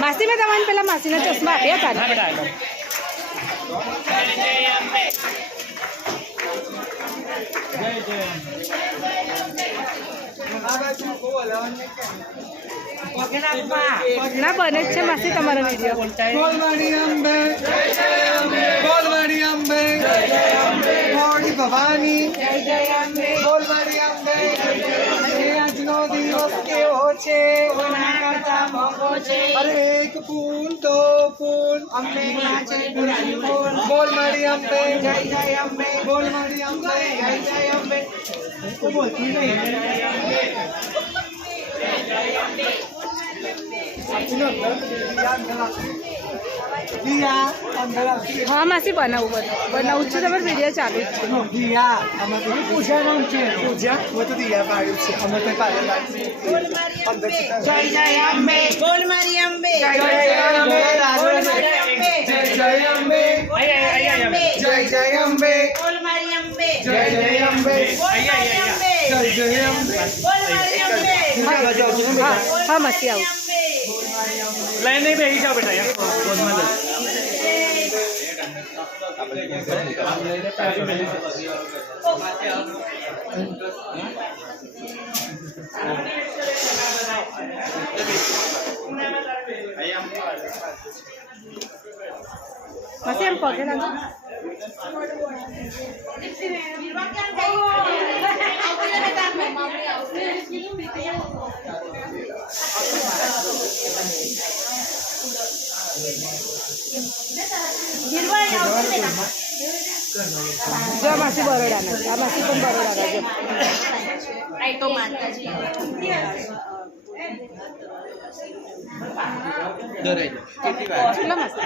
मासी में तमाम पहला मासी ने चश्मा आप्या था ना बने छे मासी तमारा वीडियो बोलवाड़ी अंबे बोलवाड़ी अंबे मोड़ी भवानी बोलवाड़ी अंबे આજનો દિવસ કેવો છે અરે એક ફૂલ તો ફૂલ અંબે નાચે ફૂલ બોલ મારી અંબે જય જય અંબે બોલ મારી અંબે જય જય અંબે તો બોલતી નહીં हाँ मासी बनाऊ छे तमार वीडियो चालू छे दिया અમે તો પૂજા નામ છે પૂજા वो तो दिया पाડ્યું છે અમે તો પાડે જય જય અંબે બોલ મારી અંબે જય જય અંબે બોલ મારી અંબે જય જય અંબે જય જય અંબે બોલ મારી અંબે જય જય અંબે જય જય અંબે બોલ મારી અંબे हाँ मासी आऊ लाइन नहीं बेही जाओ बेटा यार बोल मत मासी हम पगे ना जो मासी बरोड़ा ना आ मासी पण बरोड़ा ना जो तो माताजी કેટલા માસી